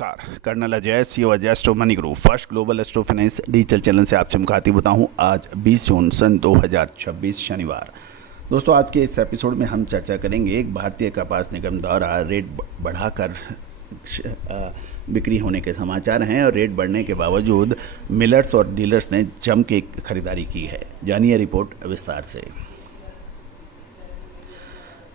नमस्कार, colonel Ajay CEO Ajay astro money group first global astro finance digital channel से आपसे मुखातिब होता हूं। आज 20 जून सन 2026 शनिवार। दोस्तों, आज के इस एपिसोड में हम चर्चा करेंगे एक भारतीय कपास निगम द्वारा रेट बढ़ाकर बिक्री होने के समाचार हैं और रेट बढ़ने के बावजूद मिलर्स और डीलर्स ने जम के खरीदारी की है। जानिए रिपोर्ट विस्तार से।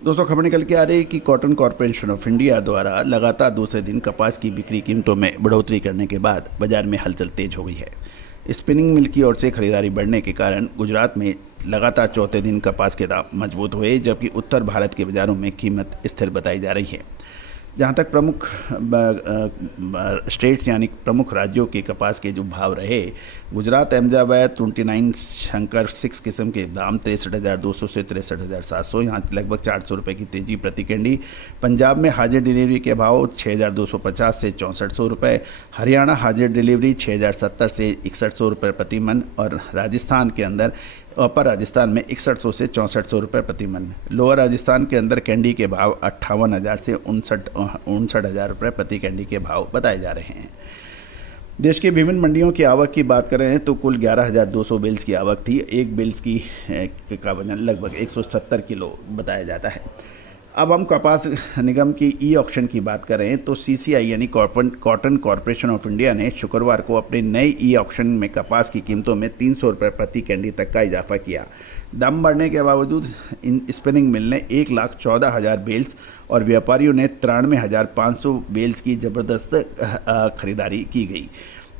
दोस्तों, खबर निकल के आ रही है कि कॉटन कॉरपोरेशन ऑफ इंडिया द्वारा लगातार दूसरे दिन कपास की बिक्री कीमतों में बढ़ोतरी करने के बाद बाजार में हलचल तेज हो गई है। स्पिनिंग मिल की ओर से खरीदारी बढ़ने के कारण गुजरात में लगातार चौथे दिन कपास के दाम मजबूत हुए, जबकि उत्तर भारत के बाज़ारों में कीमत स्थिर बताई जा रही है। जहां तक प्रमुख स्टेट्स यानी प्रमुख राज्यों के कपास के जो भाव रहे, गुजरात अहमदाबाद 29 शंकर 6 किस्म के दाम 63,200 से 63,700, यहाँ लगभग 400 रुपये की तेजी प्रति कैंडी। पंजाब में हाजिर डिलीवरी के भाव 6,250 से 6400 रुपये, हरियाणा हाजिर डिलीवरी 6,070 से 6100 रुपये प्रति मन, और राजस्थान के अंदर अपर राजस्थान में 6100 से 6400 रुपये प्रति मन। लोअर राजस्थान के अंदर कैंडी के भाव 58,000 से 59,000 रुपये प्रति कैंडी के भाव बताए जा रहे हैं। देश के विभिन्न मंडियों की आवक की बात करें तो कुल 11,200 बेल्स की आवक थी। एक बेल्स का वजन लगभग 170 किलो बताया जाता है। अब हम कपास निगम की ई ऑक्शन की बात करें तो सीसीआई यानी कॉटन कॉरपोरेशन ऑफ इंडिया ने शुक्रवार को अपने नए ई ऑक्शन में कपास की कीमतों में 300 रुपये प्रति कैंडी तक का इजाफा किया। दाम बढ़ने के बावजूद इन स्पिनिंग मिल ने 1,14,000 बेल्स और व्यापारियों ने 93,500 बेल्स की ज़बरदस्त खरीदारी की गई।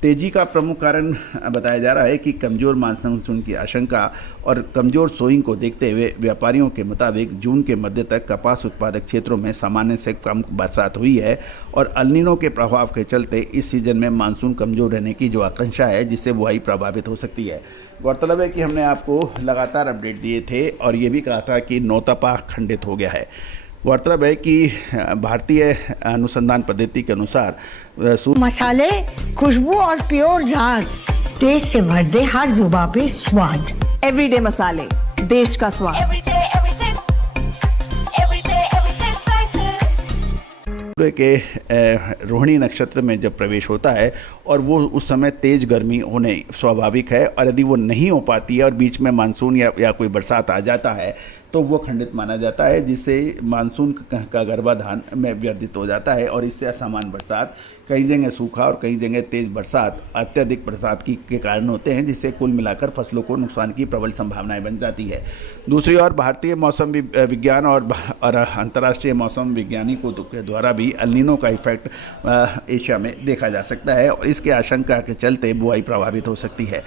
तेजी का प्रमुख कारण बताया जा रहा है कि कमज़ोर मानसून की आशंका और कमज़ोर सोइंग को देखते हुए व्यापारियों के मुताबिक जून के मध्य तक कपास उत्पादक क्षेत्रों में सामान्य से कम बरसात हुई है और अल्नीनो के प्रभाव के चलते इस सीजन में मानसून कमज़ोर रहने की जो आशंका है, जिससे बुआई प्रभावित हो सकती है। गौरतलब है कि हमने आपको लगातार अपडेट दिए थे और ये भी कहा था कि नौतपा खंडित हो गया है। गौरतलब है कि भारतीय अनुसंधान पद्धति के अनुसार मसाले, खुशबू और प्योर झांझ, टेस्ट से भर दे हर जुबां पे स्वाद। एवरीडे मसाले, देश का स्वाद। के रोहिणी नक्षत्र में जब प्रवेश होता है और वो उस समय तेज़ गर्मी होने स्वाभाविक है, और यदि वो नहीं हो पाती है और बीच में मानसून या कोई बरसात आ जाता है तो वो खंडित माना जाता है, जिससे मानसून का गर्भाधान में व्यतीत हो जाता है और इससे असामान्य बरसात, कई जगह सूखा और कई जगह तेज़ बरसात, अत्यधिक बरसात के कारण होते हैं, जिससे कुल मिलाकर फसलों को नुकसान की प्रबल संभावनाएं बन जाती है। दूसरी ओर भारतीय मौसम विज्ञान और अंतर्राष्ट्रीय मौसम वैज्ञानिकों के द्वारा भी अल्नीनो का इफेक्ट एशिया में देखा जा सकता है और इसके आशंका के चलते बुआई प्रभावित हो सकती है।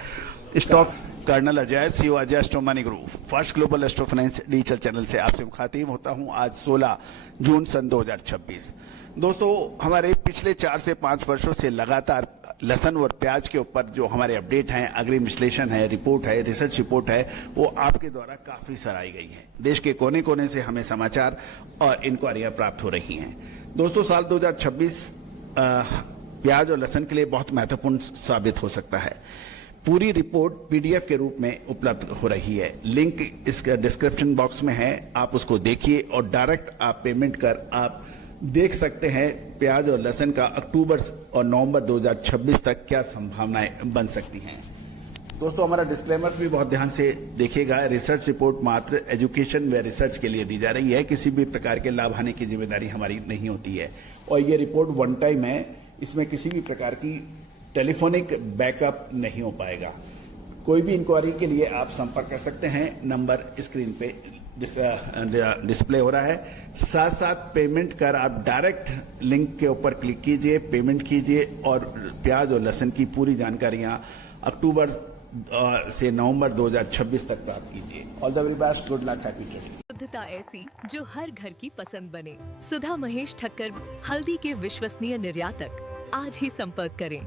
Stock colonel Ajay CEO Ajay astro money group first global astro finance digital channel से आपसे मुखातिब होता हूं आज 16 जून सन 2026। दोस्तों, हमारे पिछले 4 से 5 वर्षों से लगातार लहसुन और प्याज के ऊपर जो हमारे अपडेट हैं, अग्रिम विश्लेषण है, रिपोर्ट है, रिसर्च रिपोर्ट है, वो आपके द्वारा काफ़ी सराही गई है। देश के कोने कोने से हमें समाचार और इंक्वायरियाँ प्राप्त हो रही हैं। दोस्तों, साल 2026 प्याज और लहसुन के लिए बहुत महत्वपूर्ण साबित हो सकता है। पूरी रिपोर्ट पीडीएफ के रूप में उपलब्ध हो रही है। लिंक इसका डिस्क्रिप्शन बॉक्स में है, आप उसको देखिए और डायरेक्ट आप पेमेंट कर आप देख सकते हैं प्याज और लहसुन का अक्टूबर और नवंबर 2026 तक क्या संभावनाएं बन सकती हैं। दोस्तों, हमारा डिस्क्लेमर्स भी बहुत ध्यान से देखिएगा। रिसर्च रिपोर्ट मात्र एजुकेशन व रिसर्च के लिए दी जा रही है, किसी भी प्रकार के लाभ हानि की जिम्मेदारी हमारी नहीं होती है और ये रिपोर्ट वन टाइम है, इसमें किसी भी प्रकार की टेलीफोनिक बैकअप नहीं हो पाएगा। कोई भी इंक्वायरी के लिए आप संपर्क कर सकते हैं, नंबर स्क्रीन पे डिस्प्ले हो रहा है। साथ साथ पेमेंट कर आप डायरेक्ट लिंक के ऊपर क्लिक कीजिए, पेमेंट कीजिए और प्याज और लहसुन की पूरी जानकारियां अक्टूबर से नवंबर 2026 तक प्राप्त कीजिए। All the very best, good luck, happy trading. शुद्धता ऐसी जो हर घर की पसंद बने। सुधा महेश ठक्कर, हल्दी के विश्वसनीय निर्यातक। आज ही संपर्क करें।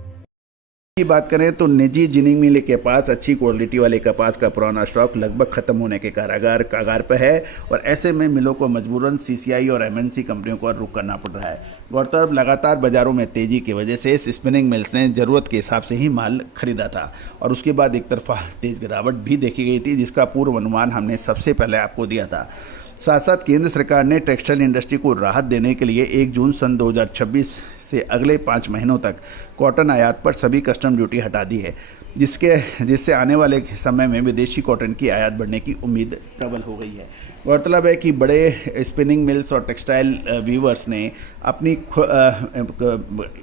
की बात करें तो निजी जिनिंग मिल के पास अच्छी क्वालिटी वाले कपास का पुराना स्टॉक लगभग खत्म होने के कगार पर है और ऐसे में मिलों को मजबूरन सीसीआई और एमएनसी कंपनियों को रुख करना पड़ रहा है। गौरतलब लगातार बाजारों में तेजी की वजह से स्पिनिंग मिल्स ने ज़रूरत के हिसाब से ही माल खरीदा था और उसके बाद एक तरफा तेज गिरावट भी देखी गई थी, जिसका पूर्व अनुमान हमने सबसे पहले आपको दिया था। साथ साथ केंद्र सरकार ने टेक्सटाइल इंडस्ट्री को राहत देने के लिए 1 जून सन 2026 से अगले 5 महीनों तक कॉटन आयात पर सभी कस्टम ड्यूटी हटा दी है, जिससे आने वाले समय में विदेशी कॉटन की आयात बढ़ने की उम्मीद प्रबल हो गई है। गौरतलब है कि बड़े स्पिनिंग मिल्स और टेक्सटाइल वीवर्स ने अपनी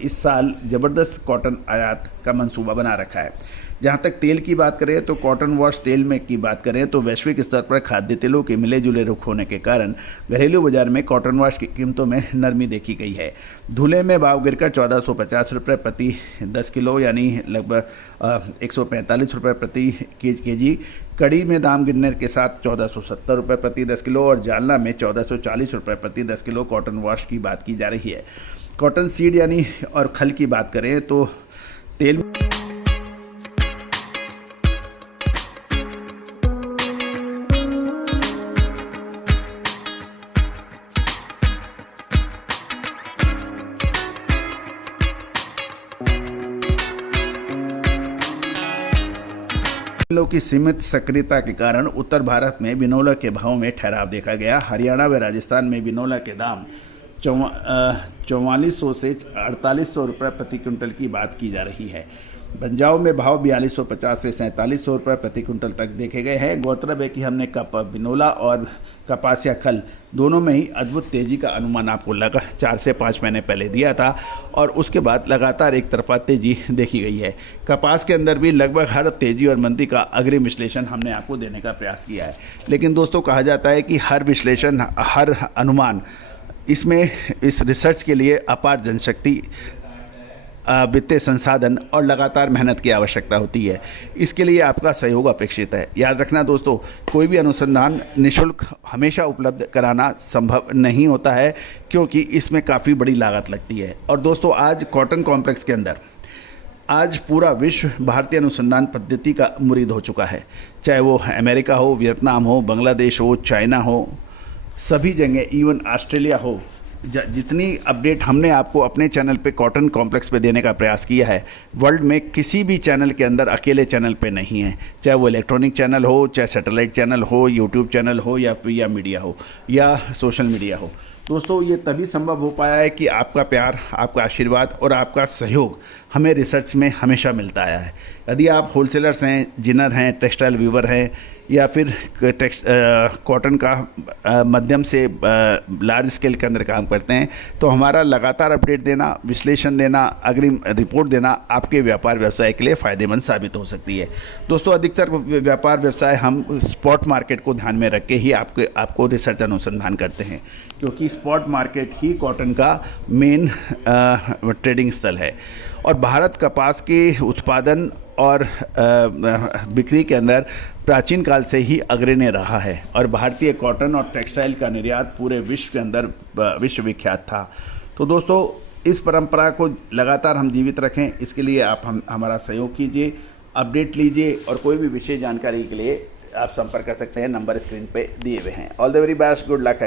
इस साल ज़बरदस्त कॉटन आयात का मंसूबा बना रखा है। जहां तक तेल की बात करें तो कॉटन वॉश तेल में की बात करें तो वैश्विक स्तर पर खाद्य तेलों के मिले जुले रुख होने के कारण घरेलू बाजार में कॉटन वॉश की कीमतों में नरमी देखी गई है। धुले में भाव गिरकर 1450 रुपये प्रति 10 किलो यानी लगभग 145 रुपये प्रति केजी, कड़ी में दाम गिरने के साथ 1470 रुपये प्रति 10 किलो और जालना में 1440 रुपये प्रति 10 किलो कॉटन वॉश की बात की जा रही है। कॉटन सीड यानी और खल की बात करें तो तेल की सीमित सक्रियता के कारण उत्तर भारत में बिनोला के भाव में ठहराव देखा गया। हरियाणा व राजस्थान में बिनोला के दाम 4400 से 4800 रुपये प्रति क्विंटल की बात की जा रही है। पंजाब में भाव 4250 से 4700 रुपये प्रति क्विंटल तक देखे गए हैं। गौरतलब है कि हमने बिनोला और कपासिया खल दोनों में ही अद्भुत तेज़ी का अनुमान आपको लगा 4 से 5 महीने पहले दिया था और उसके बाद लगातार एक तरफा तेज़ी देखी गई है। कपास के अंदर भी लगभग हर तेज़ी और मंदी का अग्रिम विश्लेषण हमने आपको देने का प्रयास किया है। लेकिन दोस्तों कहा जाता है कि हर विश्लेषण, हर अनुमान, इसमें इस रिसर्च के लिए अपार जनशक्ति, वित्तीय संसाधन और लगातार मेहनत की आवश्यकता होती है। इसके लिए आपका सहयोग अपेक्षित है। याद रखना दोस्तों, कोई भी अनुसंधान निःशुल्क हमेशा उपलब्ध कराना संभव नहीं होता है क्योंकि इसमें काफ़ी बड़ी लागत लगती है। और दोस्तों आज कॉटन कॉम्प्लेक्स के अंदर आज पूरा विश्व भारतीय अनुसंधान पद्धति का मुरीद हो चुका है। चाहे वो अमेरिका हो, वियतनाम हो, बांग्लादेश हो, चाइना हो, सभी जगह, इवन ऑस्ट्रेलिया हो, जितनी अपडेट हमने आपको अपने चैनल पे कॉटन कॉम्प्लेक्स पे देने का प्रयास किया है, वर्ल्ड में किसी भी चैनल के अंदर अकेले चैनल पे नहीं है। चाहे वो इलेक्ट्रॉनिक चैनल हो, चाहे सैटेलाइट चैनल हो, यूट्यूब चैनल हो या मीडिया हो या सोशल मीडिया हो। दोस्तों ये तभी संभव हो पाया है कि आपका प्यार, आपका आशीर्वाद और आपका सहयोग हमें रिसर्च में हमेशा मिलता आया है। यदि आप होलसेलर्स हैं, जिनर हैं, टेक्सटाइल वीवर हैं या फिर कॉटन का मध्यम से लार्ज स्केल के अंदर काम करते हैं तो हमारा लगातार अपडेट देना, विश्लेषण देना, अग्रिम रिपोर्ट देना आपके व्यापार व्यवसाय के लिए फ़ायदेमंद साबित हो सकती है। दोस्तों अधिकतर व्यापार व्यवसाय हम स्पॉट मार्केट को ध्यान में रख के ही आपको रिसर्च अनुसंधान करते हैं क्योंकि स्पॉट मार्केट ही कॉटन का मेन ट्रेडिंग स्थल है और भारत कपास के उत्पादन और बिक्री के अंदर प्राचीन काल से ही अग्रणी रहा है और भारतीय कॉटन और टेक्सटाइल का निर्यात पूरे विश्व के अंदर विश्व विख्यात था। तो दोस्तों इस परंपरा को लगातार हम जीवित रखें, इसके लिए आप हमारा सहयोग कीजिए, अपडेट लीजिए और कोई भी विशेष जानकारी के लिए आप संपर्क कर सकते हैं। नंबर स्क्रीन पे दिए हुए हैं। All the very best, good luck.